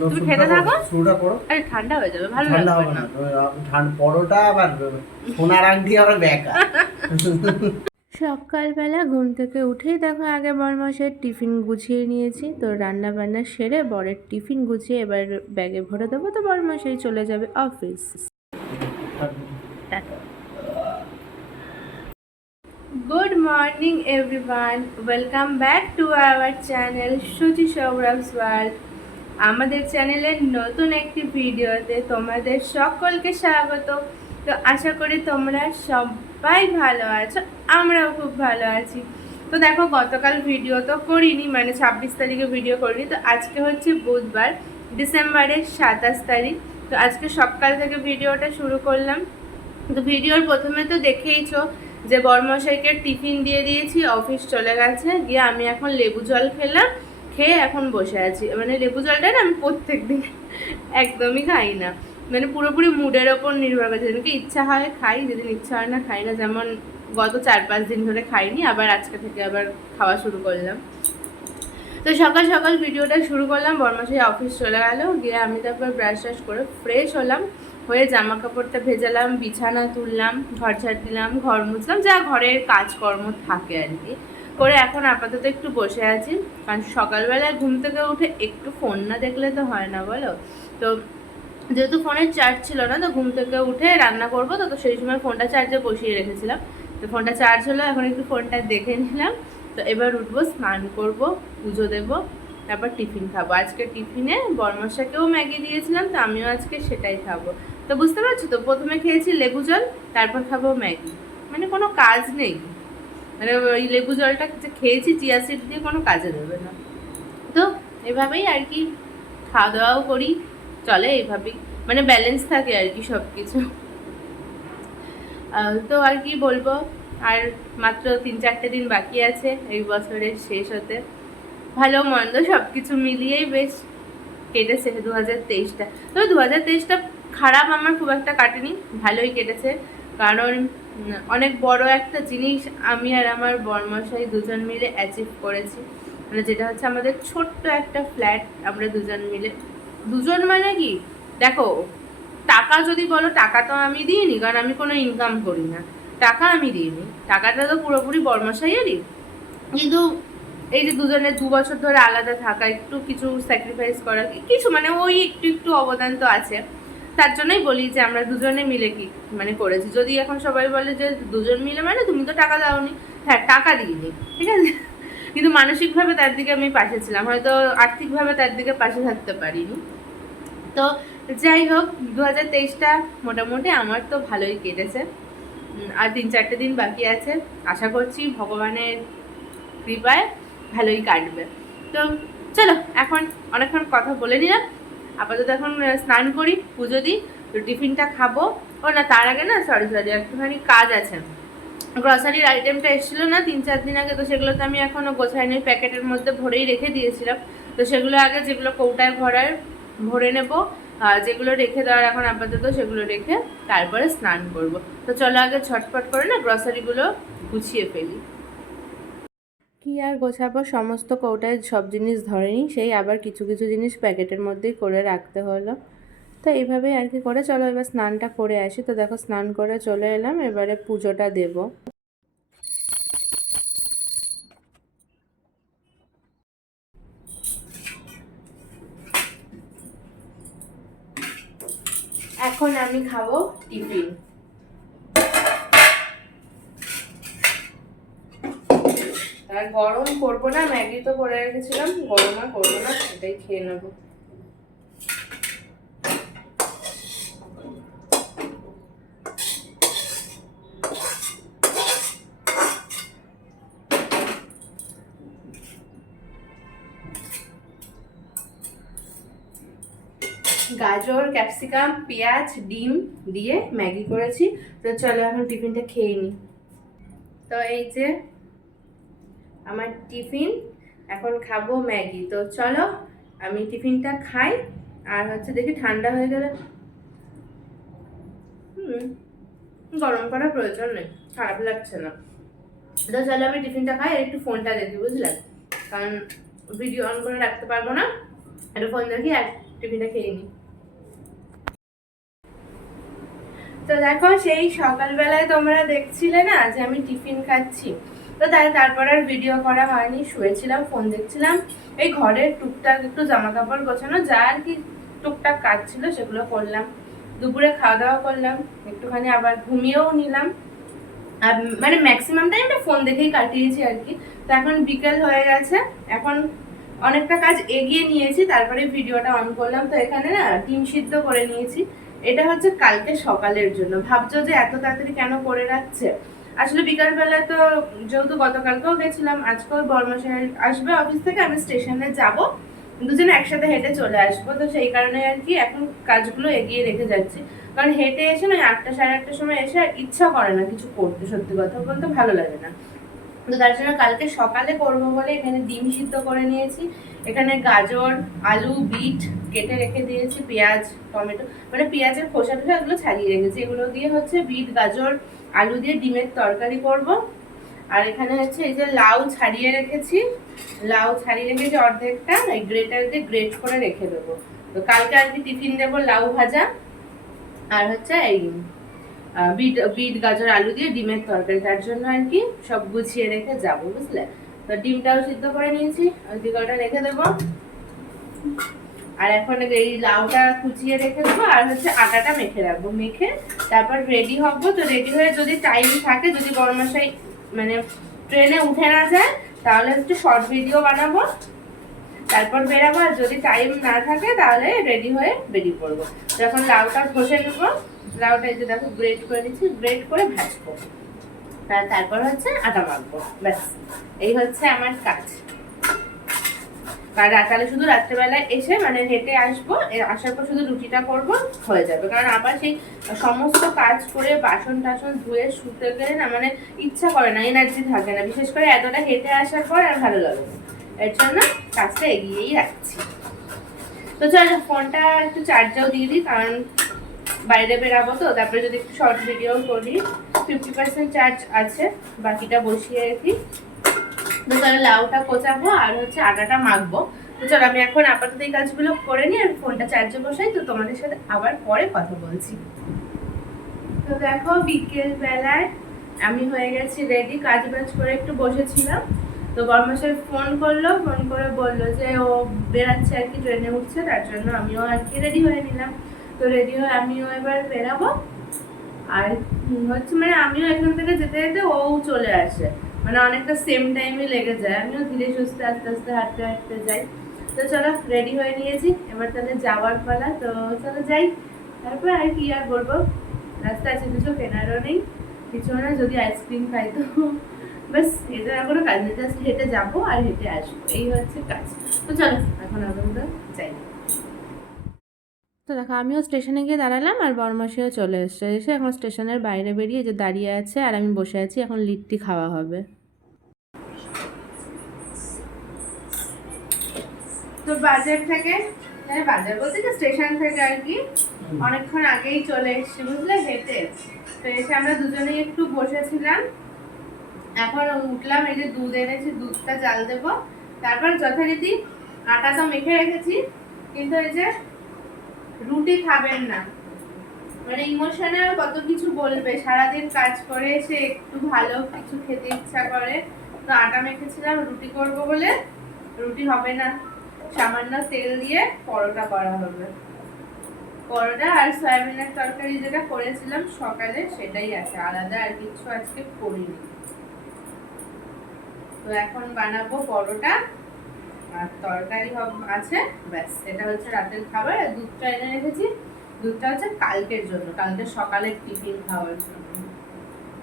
তুমি খেতে থাকো, শুরুটা করো। আরে ঠান্ডা হয়ে যাবে, ভালো ঠান্ডা লাগবে হবে না। না, ঠান্ডা পরোটা আবার সোনার আংটি আবার বেকা। সকালবেলা ঘুম থেকে উঠেই দেখো আগে বরমশের টিফিন গুছিয়ে নিয়েছি, তো রান্না বান্না সেরে বরের টিফিন গুছিয়ে এবার ব্যাগে ভরে দেবো, তো বরমশাই চলে যাবে office. Good morning everyone, welcome back to our channel Suchi Sourav's world. আমাদের চ্যানেলের নতুন একটি ভিডিওতে তোমাদের সকলকে স্বাগত। তো আশা করি তোমরা সবাই ভালো আছো, আমরাও খুব ভালো আছি। তো দেখো গতকাল ভিডিও তো করিনি, মানে 26 তারিখে ভিডিও করিনি, তো আজকে হচ্ছে বুধবার, ডিসেম্বরের 27 তারিখ। তো আজকে সকাল থেকে ভিডিওটা শুরু করলাম। তো ভিডিওর প্রথমে তো দেখেইছো যে বরমশাইকে টিফিন দিয়ে দিয়েছি, অফিস চলে গেছে, গিয়ে আমি এখন লেবু জল খেলাম, খেয়ে এখন বসে আছি। মানে লেবু জলটা না আমি প্রত্যেক দিন একদমই খাই না, মানে পুরোপুরি মুডের ওপর নির্ভর করে, যেদিনকে ইচ্ছা হয় খাই, যেদিন ইচ্ছা হয় না খাই না। যেমন গত 4-5 দিন ধরে খাইনি, আবার আজকে থেকে আবার খাওয়া শুরু করলাম। তো সকাল সকাল ভিডিওটা শুরু করলাম, বরমশাই অফিস চলে গেল, গিয়ে আমি তারপর ব্রাশ ট্রাশ করে ফ্রেশ হলাম, হয়ে জামা কাপড়টা ভেজালাম, বিছানা তুললাম, ঘর ঝাড় দিলাম, ঘর মুছলাম, যা ঘরের কাজকর্ম থাকে আর কি করে এখন আপাতত একটু বসে আছি। কারণ সকালবেলায় ঘুম থেকে উঠে একটু ফোন না দেখলে তো হয় না বলো। তো যেহেতু ফোনের চার্জ ছিল না, তো ঘুম থেকে উঠে রান্না করবো, তো সেই সময় ফোনটা চার্জে বসিয়ে রেখেছিলাম। তো ফোনটা চার্জ হলো, এখন একটু ফোনটা দেখে নিলাম। তো এবার উঠবো, স্নান করব, পুজো দেব, তারপর টিফিন খাবো। আজকে টিফিনে বরমশাকেও ম্যাগি দিয়েছিলাম, তো আমিও আজকে সেটাই খাবো। তো বুঝতে পারছো তো, প্রথমে খেয়েছি লেবু জল, তারপর খাবো ম্যাগি। মানে কোনো কাজ নেই, মানে ওই লেবু জলটা যে খেয়েছি চিয়া সিড দিয়ে কোনো কাজে দেবে না। তো এভাবেই আর কি খাওয়া দাওয়াও করি, চলে এইভাবেই, মানে ব্যালেন্স থাকে আর কি সব কিছু। তো আর কি বলবো, আর মাত্র 3-4টে দিন বাকি আছে এই বছরের শেষ হতে। ভালো মন্দ সব কিছু মিলিয়েই বেশ কেটেছে 2023টা। তবে 2023টা খারাপ আমার খুব একটা কাটেনি, ভালোই কেটেছে। কারণ অনেক বড় একটা জিনিস আমি আর আমার বরমশাই দুজন মিলে অ্যাচিভ করেছি, মানে যেটা হচ্ছে আমাদের ছোট্ট একটা ফ্ল্যাট। আমরা দুজন মিলে, দুজন মানে কি দেখো, টাকা যদি বলো, টাকা তো আমি দিইনি, কারণ আমি কোনো ইনকাম করি না, টাকা আমি দিইনি, টাকাটা তো পুরোপুরি বরমশাইয়েরই। কিন্তু এই যে দুজনের 2 বছর ধরে আলাদা থাকা, একটু কিছু স্যাক্রিফাইস করা, কিছু মানে ওই একটু একটু অবদান তো আছে। তার জন্যই বলি যে আমরা দুজনে মিলে কি মানে করেছি। যদি এখন সবাই বলে যে দুজন মিলে মানে তুমি তো টাকা দাওনি, হ্যাঁ টাকা দিইনি, ঠিক আছে, কিন্তু মানসিকভাবে তার দিকে আমি পাশে ছিলাম, হয়তো আর্থিকভাবে তার দিকে পাশে থাকতে পারিনি। তো যাই হোক, 2023টা মোটামুটি আমার তো ভালোই কেটেছে। আর 3-4টে দিন বাকি আছে, আশা করছি ভগবানের কৃপায় ভালোই কাটবে। তো চলো, এখন অনেকক্ষণ কথা বলে নিলাম, আপাতত এখন স্নান করি, পুজো দিই, তো টিফিনটা খাবো। ও না, তার আগে না, সরি একটুখানি কাজ আছে। গ্রসারির আইটেমটা এসেছিলো না 3-4 দিন আগে, তো সেগুলো তো আমি এখনও গোছাইনি, প্যাকেটের মধ্যে ভরেই রেখে দিয়েছিলাম। তো সেগুলো আগে, যেগুলো কৌটায় ভরার ভরে নেব, যেগুলো রেখে দেওয়ার এখন আপাতত সেগুলো রেখে তারপরে স্নান করব। তো চলো আগে ঝটপট করে না গ্রসারিগুলো গুছিয়ে ফেলি। কি আর গোছাবো, সমস্ত কৌটায় সব জিনিস ধরেনি, সেই আবার কিছু কিছু জিনিস প্যাকেটের মধ্যেই করে রাখতে হলো। তো এইভাবেই আর কি করে, চলো এবার স্নানটা করে আসি। তো দেখো স্নান করে চলে এলাম, এবারে পুজোটা দেব। এখন আমি খাবো টিফিন। আর গরম করবো না, ম্যাগি তো করে রেখেছিলাম, গরম আর করবো না, সেটাই খেয়ে নেবো। গাজর, ক্যাপসিকাম, পেঁয়াজ, ডিম দিয়ে ম্যাগি করেছি। তো চলো এখন টিফিনটা খেয়ে নিই। তো এই যে আমার টিফিন, এখন খাবো ম্যাগি। তো চলো আমি টিফিনটা খাই, আর হচ্ছে দেখি ঠান্ডা হয়ে গেলে গরম করার প্রয়োজন নেই, খারাপ লাগছে না। তো চলো আমি টিফিনটা খাই আর একটু ফোনটা দেখি, বুঝলে, কারণ ভিডিও অন করে রাখতে পারবো না, একটু ফোন দেখি আর টিফিনটা খেয়ে নিই। তো দেখো সেই সকালবেলায় তোমরা দেখছিলে না যে আমি টিফিন খাচ্ছি, তো তারপর আর ভিডিও করা হয়নি, শুয়েছিলাম, ফোন দেখছিলাম। এই ঘরের টুকটাক একটু জামা কাপড় গোছানো যা আর কি টুকটাক কাজ ছিল সেগুলো করলাম। দুপুরে খাওয়া দাওয়া করলাম, একটুখানি আবার ঘুমিয়েও নিলাম। আর মানে ম্যাক্সিমাম টাইমটা ফোন দেখেই কাটিয়েছি আর কি। তো এখন বিকেল হয়ে গেছে, এখন অনেকটা কাজ এগিয়ে নিয়েছি, তারপরে ভিডিওটা অন করলাম। তো এখানে না ডিম সিদ্ধ করে নিয়েছি, এটা হচ্ছে কালকে সকালের জন্য। ভাবছো যে এত তাড়াতাড়ি কেন করে রাখছে? আসলে বিকালবেলা তো যেহেতু গতকালকেও গেছিলাম, আজকেও বর্মশাই আসবে অফিস থেকে, আমি স্টেশনে যাব, দুজনে একসাথে হেঁটে চলে আসবো। তো সেই কারণে আর কি এখন কাজগুলো এগিয়ে রেখে যাচ্ছি, কারণ হেঁটে এসে না 8টা সাড়ে 8টার সময় এসে আর ইচ্ছা করে না কিছু করতে, সত্যি কথা বলতে ভালো লাগে না। তো তার জন্য কালকে সকালে করবো বলে এখানে ডিম সিদ্ধ করে নিয়েছি, এখানে গাজর, আলু, বিট কেটে রেখে দিয়েছি, পেঁয়াজ, টমেটো, মানে পেঁয়াজের খোসা টোসা এগুলো ছাড়িয়ে রেখেছি, এগুলো দিয়ে হচ্ছে বিট, গাজর, আলু দিয়ে ডিমের তরকারি করব। আর এখানে হচ্ছে এই যে লাউ ছাড়িয়ে রেখেছি, অর্ধেকটা এই গ্রেটার দিয়ে গ্রেট করে রেখে দেবো। তো কালকে আর কি টিফিন দেবো লাউ ভাজা আর হচ্ছে এই বিট গাজর আলু দিয়ে ডিমের তরকারি, তার জন্য আর কি সব গুছিয়ে রেখে যাবো, বুঝলে। তো ডিমটাও সিদ্ধ করে নিয়েছি, ওই কটা রেখে দেবো। আর এখন এই লাউটা কুচিয়ে রেখে দেবো, আর হচ্ছে আটাটা মেখে রাখবো, মেখে তারপর রেডি হবো। তো রেডি হয়ে যদি টাইম থাকে, যদি বড়মশাই মানে ট্রেনে উঠে না যায়, তাহলে একটু শর্ট ভিডিও বানাবো, তারপর বেরাবো। আর যদি টাইম না থাকে তাহলে রেডি হয়ে বেরিয়ে পড়বো। যখন লাউটা ঘষে নেবো, লাউটা এই যে দেখো গ্রেট করে নিচ্ছি, গ্রেট করে ভাজবো, তারপর হচ্ছে আটা মাখবো, ব্যাস এই হচ্ছে আমার কাজ। আর তাহলে শুধু রাত্রেবেলায় এসে মানে হেঁটে আসবো, আসার পর শুধু রুটিটা করবো, হয়ে যাবে। কারণ আবার সেই সমস্ত কাজ করে বাসন টাসন ধুয়ে শুতে গেলে না মানে ইচ্ছা করে না, এনার্জি থাকে না, বিশেষ করে এতটা হেঁটে আসার পর আর ভালো লাগে না। এর জন্য কাজটা এগিয়েই রাখছি। তো চল ফোনটা একটু চার্জেও দিয়ে দিই, কারণ বাইরে বেরাবো, তো তারপরে যদি একটু শর্ট ভিডিও করি। 50% চার্জ আছে, বাকিটা বসিয়ে রেখি। তো তাহলে লাউটা কোচাবো আর হচ্ছে আটাটা মাখবো। তো চলো আমি এখন আপাতত এই কাজগুলো করে নিই আর ফোনটা চার্জে বসাই, তো তোমাদের সাথে আবার পরে কথা বলছি। তো দেখো বিকেল বেলায় আমি হয়ে গেছি রেডি, কাজ বাজ করে একটু বসেছিলাম। তো বর্মশাই ফোন করে বললো যে ও বেরাচ্ছে আর কি, ট্রেনে উঠছে, তার জন্য আমিও আর কি রেডি হয়ে নিলাম। তো রেডি হয়ে আমিও এবার বেরাবো। আর হচ্ছে মানে আমিও এখান থেকে যেতে যেতে ও চলে আসে, মানে অনেকটা সেম টাইমে লেগে যায়, আমিও ধীরে সুস্থে আস্তে আস্তে হাঁটতে হাঁটতে যাই। তো চলো রেডি হয়ে নিয়েছি, এবার তাহলে যাওয়ার পালা। তো চলো যাই, তারপর আর কি আর বলবো, রাস্তা আছে কিছু কেনারও নেই, কিছু না, যদি আইসক্রিম খাই তো বাস, এটা আর কোনো কাজ নেই, জাস্ট হেঁটে যাবো আর হেঁটে আসবো, এই হচ্ছে কাজ। তো চলো এখন আমরা যাই। তো দেখো আমিও স্টেশনে গিয়ে দাঁড়ালাম, আর বড়মাসিও চলে এসে এখন স্টেশনের বাইরে বেরিয়ে যে দাঁড়িয়ে আছে, আর আমি বসে আছি, এখন লিট্টি খাওয়া হবে। তো বাজার থেকে, হ্যাঁ বাজার বলতে কি স্টেশন থেকে আর কি অনেকক্ষণ আগেই চলে এসেছি, বুঝলে, হেঁটে। তো এসে আমরা দুজনেই একটু বসেছিলাম, এখন উঠলাম, এই যে দুধ এনেছি, দুধটা জাল দেবো, তারপর যথারীতি আটা তো মেখে রেখেছি, কিন্তু এই যে রুটি খাবেন না, মানে ইমোশনাল কত কিছু বলবে, সারাদিন কাজ করে এসে একটু ভালো কিছু খেতে ইচ্ছা করে। তো আটা মেখেছিলাম রুটি করব বলে, রুটি হবে না, সামান্য তেল দিয়ে পরোটা করা হবে। পরোটা আর সয়াবিনের তরকারি যেটা করেছিলাম সকালে সেটাই আছে, আলাদা আর কিছু আজকে করিনি। তো এখন বানাবো পরোটা আর তরকারি আছে, ব্যাস এটা হচ্ছে রাতের খাবার। আর দুধটা এনে রেখেছি, দুধটা হচ্ছে কালকের জন্য, কালকে সকালের টিফিন খাওয়ার জন্য।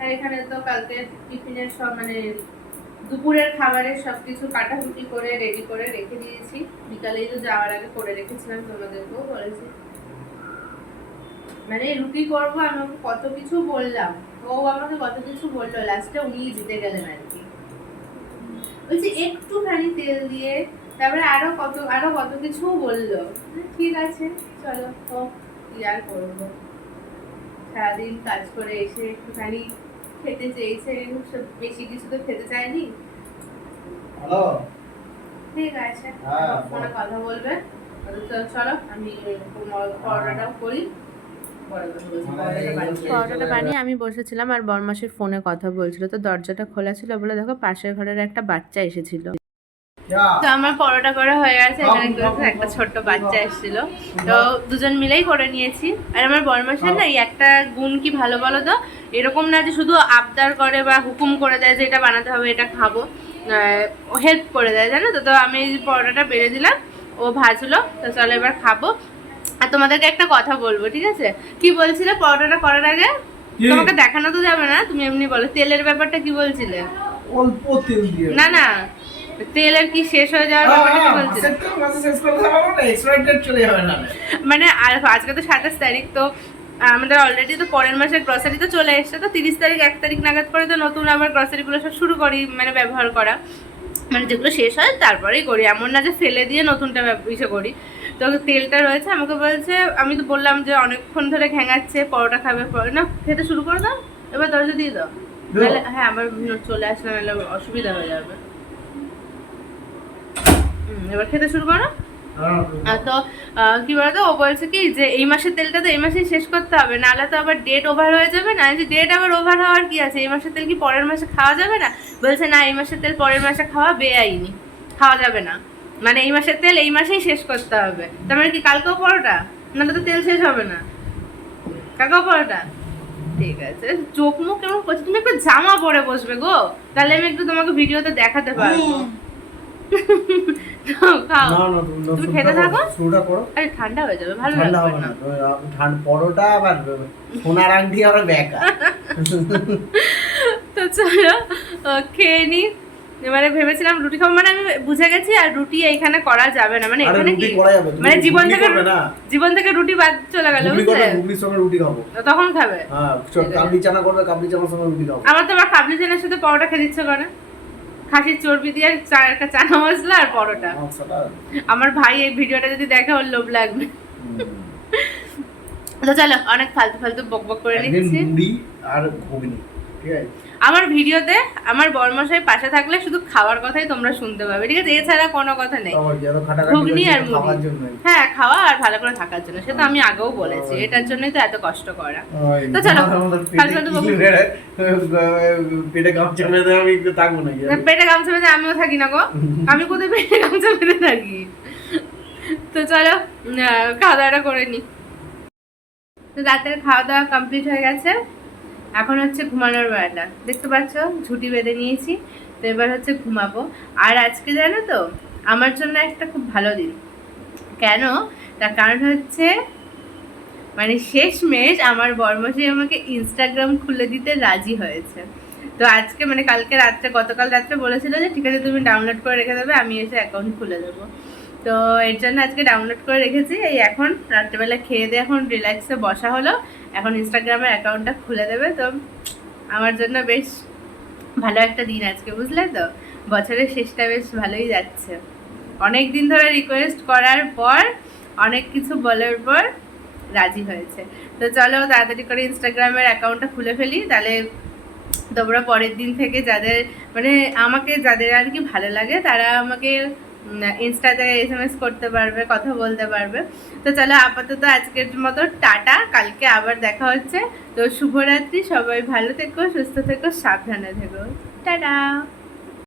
আর এখানে তো কালকে টিফিনের সব মানে দুপুরের খাবারের সবকিছু কাটাকুটি করে রেডি করে রেখে দিয়েছি, বিকালেই তো যাওয়ার আগে করে রেখেছিলাম, তোমাদেরকেও বলেছি। মানে রুটি করবো, আমি কত কিছু বললাম, ও আমাকে কত কিছু বললো, লাস্টে উনি দিতে গেলেন আর কি, বলছি একটুখানি তেল দিয়ে, তারপরে আরো কত কিছু বললো। ঠিক আছে চলো, হোক, কি আর করবো, সারাদিন কাজ করে এসে একটুখানি খেতে চেয়েছে, বেশি কিছু তো খেতে চায়নি। হ্যালো, ঠিক আছে, ফোনে কথা বলবে। তো চলো আমি পরোটাটাও করি। পরোটাটা বানিয়ে আমি বসেছিলাম আর বরমাসের ফোনে কথা বলছিল, তো দরজাটা খোলা ছিল বলে দেখো পাশের ঘরের একটা বাচ্চা এসেছিল। তো আমার পরোটা করা হয়ে গেছে, এখানে একটা ছোট্ট বাচ্চা এসেছিল, তো দুজন মিলেই করে নিয়েছি। আর আমার বরমাসের না এই একটা গুণ কি ভালো বলো তো, এরকম না যে শুধু আবদার করে বা হুকুম করে দেয় যে এটা বানাতে হবে এটা খাবো, হেল্প করে দেয়, জানো তো। তো আমি পরোটাটা বেড়ে দিলাম, ও ভাজলো, তো চলো এবার খাবো। আর তোমাদেরকে একটা কথা বলবো, ঠিক আছে? কি বলছিলে পরোটাটা করার আগে? তোমাকে দেখানো তো যাবে না, তুমি এমনি বলো তেলের ব্যাপারটা কি বলছিলে? অল্প তেল দিয়ে না না, তেলের কি শেষ হয়ে যাওয়ার ব্যাপারটা কি বলছিলে? চলে যাবে না। মানে আজকে তো 27 তারিখ, তো আমাদের অলরেডি তো পরের মাসের গ্রসারি তো চলে এসছে, তো 30 তারিখ 1 তারিখ নাগাদ করে তো নতুন আবার গ্রসারিগুলো সব শুরু করি, মানে ব্যবহার করা, মানে যেগুলো শেষ হয় তারপরেই করি, এমন না যে ফেলে দিয়ে নতুনটা ইসে করি। তো তেলটা রয়েছে, আমাকে বলছে, আমি তো বললাম যে অনেকক্ষণ ধরে ঘ্যাঙাচ্ছে, পরোটা খাবে, না খেতে শুরু করে দাও, এবার দরজা দিয়ে দাও। নাহলে হ্যাঁ আবার চলে আসলে নাহলে অসুবিধা হয়ে যাবে। এবার খেতে শুরু করো। তো কি বলতো, ও বলছে কি যে এই মাসের তেলটা তো এই মাসেই শেষ করতে হবে, নাহলে তো আবার ডেট ওভার হয়ে যাবে না। যে ডেট আবার ওভার হওয়ার কি আছে, এই মাসের তেল কি পরের মাসে খাওয়া যাবে না? বলছে না, এই মাসের তেল পরের মাসে খাওয়া বেআইনি, খাওয়া যাবে না, মানে এই মাসের তেল এই মাসেই শেষ করতে হবে। তার মানে কি কালকেও পরোটা? নাহলে তো তেল শেষ হবে না, কালকেও পরোটা। ঠিক আছে, চোখ মুখ কেমন করছে, তুমি একটু জামা পরে বসবে গো, তাহলে আমি একটু তোমাকে ভিডিওতে দেখাতে পারবো। খাও, তুমি খেতে থাকো, শুরুটা করো। আরে ঠান্ডা হয়ে যাবে, ভালো ঠান্ডা লাগবে হবে না। না, ঠান্ডা পরোটা আবার সোনার আংটি আর বেকা। তো চলো খেয়ে নি। মানে ভেবেছিলাম রুটি খাবো, মানে আমি বুঝে গেছি আর রুটি এইখানে করা যাবে না, মানে এখানে কি মানে জীবন থেকে রুটি বাদ চলে গেল, বুঝলে? ঘুগনির সঙ্গে রুটি খাবো, তখন খাবে? হ্যাঁ কাবলি চানা করবে, কাবলি চানার সঙ্গে রুটি খাবো। আমার তো আবার কাবলি চানার সাথে পরোটা খেতে ইচ্ছে করে, খাসির চর্বি দিয়ে একটা চানা মশলা আর পরোটা। আমার ভাই এই ভিডিওটা যদি দেখে ওর লোভ লাগবে। তো চলো অনেক ফালতু ফালতু বক বক করে নিচ্ছি। মুড়ি আর ঘুগনি, ঠিক আছে? আমার ভিডিওতে আমার বরমশাই পাশে থাকলে শুধু খাওয়ার কথাই তোমরা শুনতে পাবে, ঠিক আছে? এছাড়া কোনো কথা নেই। ঘুগনি আর মুড়ি, হ্যাঁ খাওয়া আর ভালো করে থাকার জন্য, সেটা আমি আগেও বলেছি, এটার জন্যই তো এত কষ্ট করা। তো চলো পেটে গামছা বেঁধে আমি থাকবো না, পেটে গামছা বেঁধে আমিও থাকি না গো, আমি কোথায় পেটে গামছা বেঁধে থাকি? তো চলো খাওয়া দাওয়াটা করে নি। তো রাতের খাওয়া দাওয়া কমপ্লিট হয়ে গেছে, এখন হচ্ছে ঘুমানোর বেলা, দেখতে পাচ্ছ ঝুঁটি বেঁধে নিয়েছি, তো এবার হচ্ছে ঘুমাবো। আর আজকে জানো তো আমার জন্য একটা খুব ভালো দিন। কেন? তার কারণ হচ্ছে মানে শেষমেশ আমার বরমশাই আমাকে ইনস্টাগ্রাম খুলে দিতে রাজি হয়েছে। তো আজকে মানে কালকে রাত্রে, গতকাল রাত্রে বলেছিল যে ঠিক আছে তুমি ডাউনলোড করে রেখে দেবে, আমি এসে অ্যাকাউন্ট খুলে দেবো। তো এর জন্য আজকে ডাউনলোড করে রেখেছি। এই এখন রাত্রেবেলা খেয়ে দিয়ে এখন রিল্যাক্সে বসা হলো, এখন ইনস্টাগ্রামের অ্যাকাউন্টটা খুলে দেবে। তো আমার জন্য বেশ ভালো একটা দিন আজকে, বুঝলে তো? বছরের শেষটা বেশ ভালোই যাচ্ছে। অনেক দিন ধরে রিকোয়েস্ট করার পর, অনেক কিছু বলার পর রাজি হয়েছে। তো চলো তাড়াতাড়ি করে ইনস্টাগ্রামের অ্যাকাউন্টটা খুলে ফেলি, তাহলে তোমরা পরের দিন থেকে যাদের মানে আমাকে যাদের আর কি ভালো লাগে তারা আমাকে ইনস্টাতে SMS করতে পারবে, কথা বলতে পারবে। তো চলো আপাতত আজকের মতো টাটা, কালকে আবার দেখা হচ্ছে। তো শুভরাত্রি, সবাই ভালো থেকো, সুস্থ থেকো, সাবধানে থেকো, টাটা।